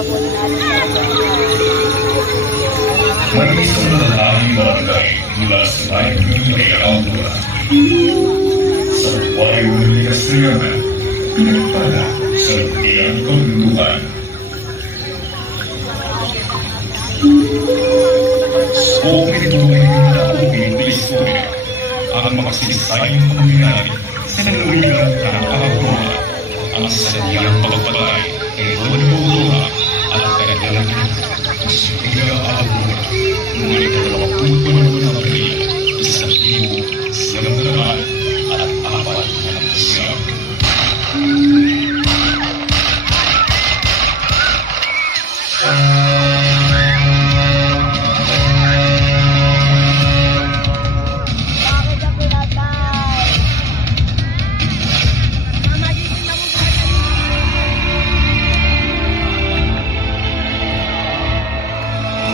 May isang lalaking barangay mula sa bayan ng may Aldora. Sa buhay ng Kastriyanan, pinagpala sa iyang pagduduhan. So, ito ay naubing istorya ang makasisayin pangyayari sa nalawigan ng Aldora. Ang sadyang pagpapalay ay Aldora at kanilang Sumila Aldora. Ngunit ang 22 na Abril, 1944.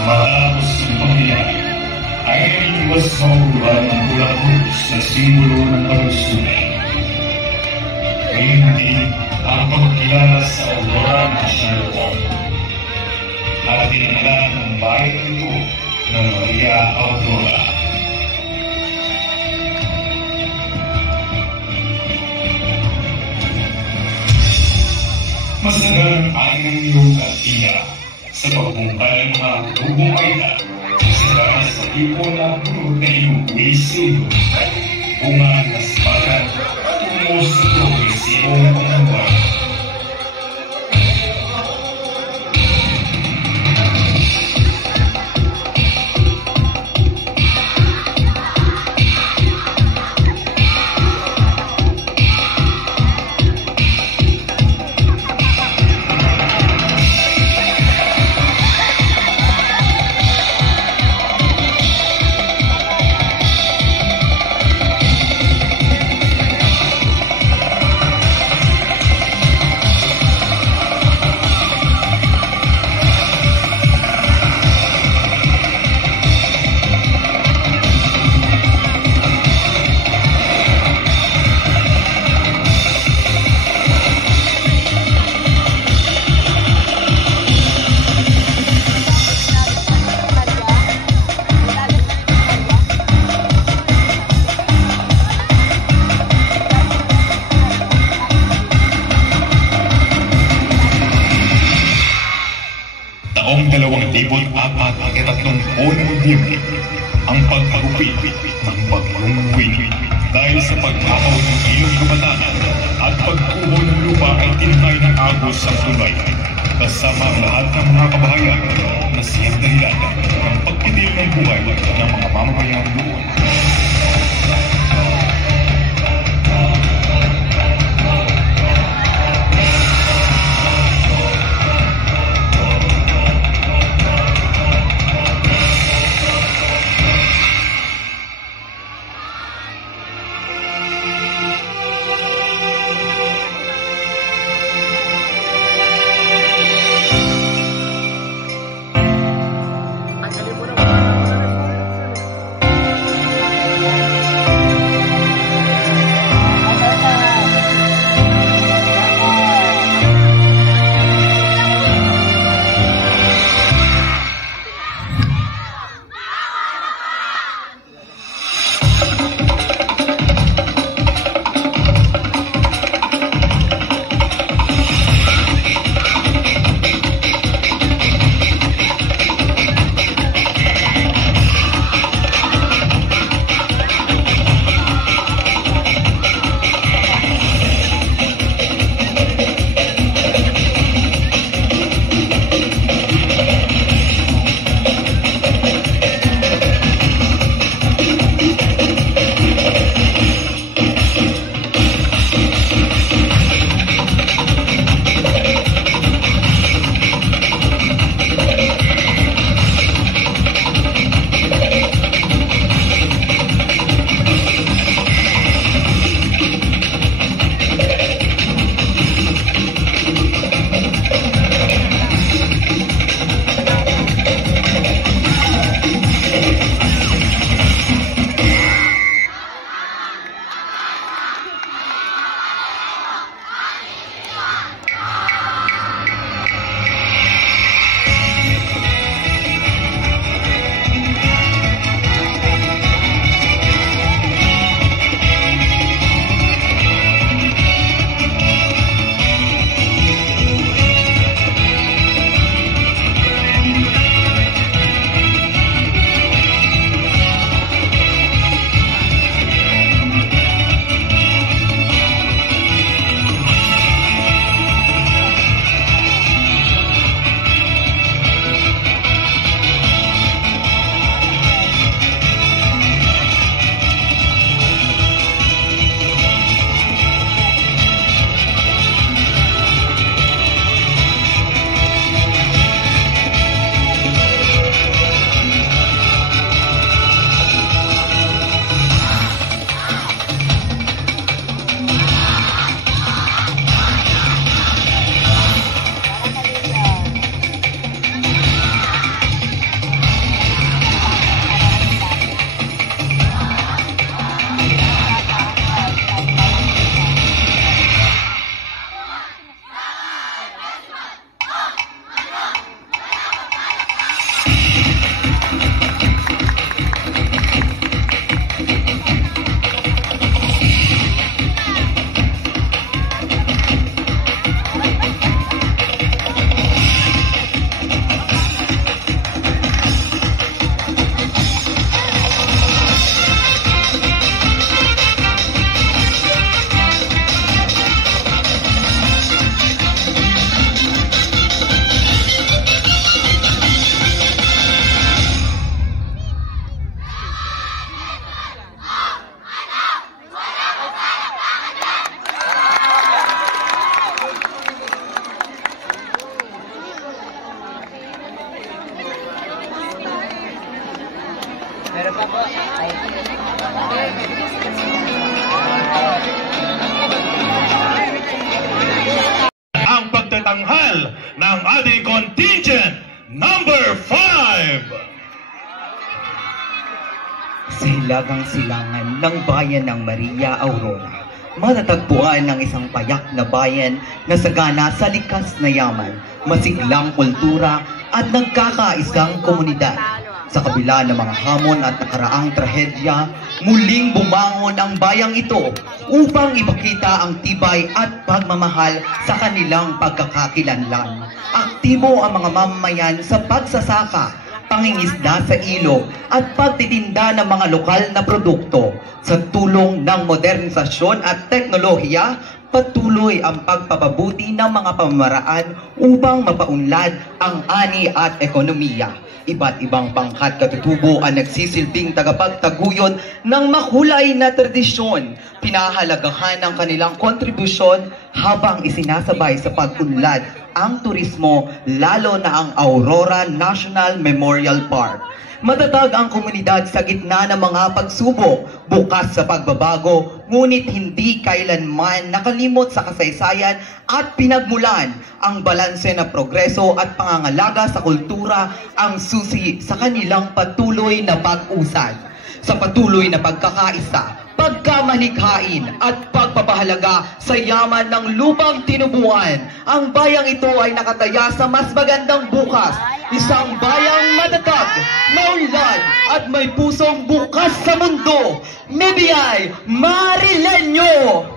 Matapos ng pangyayari, ay iniwas sa magulang ang Bulacruz na simbolo ng kalusugan. Ngayon natin ang pagkilala sa Aldora National Park. At dinamalan ng bayan nito ng Maria Aldora. Masagang ang iyong katiya sa pagbungkal ng mga tubong ayla. Sila sa tipo na puno na iyong wisin at bunga na spagan tungo sa progresibong pangambang. Taong 2023 ng Nobyembre, ang pagkagupit ng Bagyong Winnie dahil sa pag-apaw ng ilog kabataan at pagkuho ng lupa ay tinatay ng agos ang tulay kasama ang lahat ng mga kabahayan na siyang dahilan ng pagkitil ng buhay ng mga mamamayang doon. ipinatanghal ng ating contingent number 5. Sa hilagang silangan ng bayan ng Maria Aurora, matatagpuan ng isang payak na bayan na sagana sa likas na yaman, masiglang kultura at nagkakaisang komunidad. Sa kabila ng mga hamon at nakaraang trahedya, muling bumangon ang bayang ito upang ipakita ang tibay at pagmamahal sa kanilang pagkakakilanlan. Aktibo ang mga mamamayan sa pagsasaka, pangingisda sa ilog at pagtitinda ng mga lokal na produkto. Sa tulong ng modernisasyon at teknolohiya, patuloy ang pagpapabuti ng mga pamamaraan upang mapaunlad ang ani at ekonomiya. Iba't ibang pangkat katutubo ang nagsisilbing tagapagtaguyod ng makulay na tradisyon. Pinahalagahan ang kanilang kontribusyon habang isinasabay sa pag-unlad ang turismo, lalo na ang Aurora National Memorial Park. Matatag ang komunidad sa gitna ng mga pagsubok, bukas sa pagbabago, ngunit hindi kailanman nakalimot sa kasaysayan at pinagmulan. Ang balanse na progreso at pangangalaga sa kultura ang susi sa kanilang patuloy na pag-usad. Sa patuloy na pagkakaisa, pagkamalikhain at pagpapahalaga sa yaman ng lupang tinubuan, ang bayang ito ay nakataya sa mas magandang bukas. Isang bayang matatag, maunlad at may pusong bukas sa mundo. Mebiyay Marileño!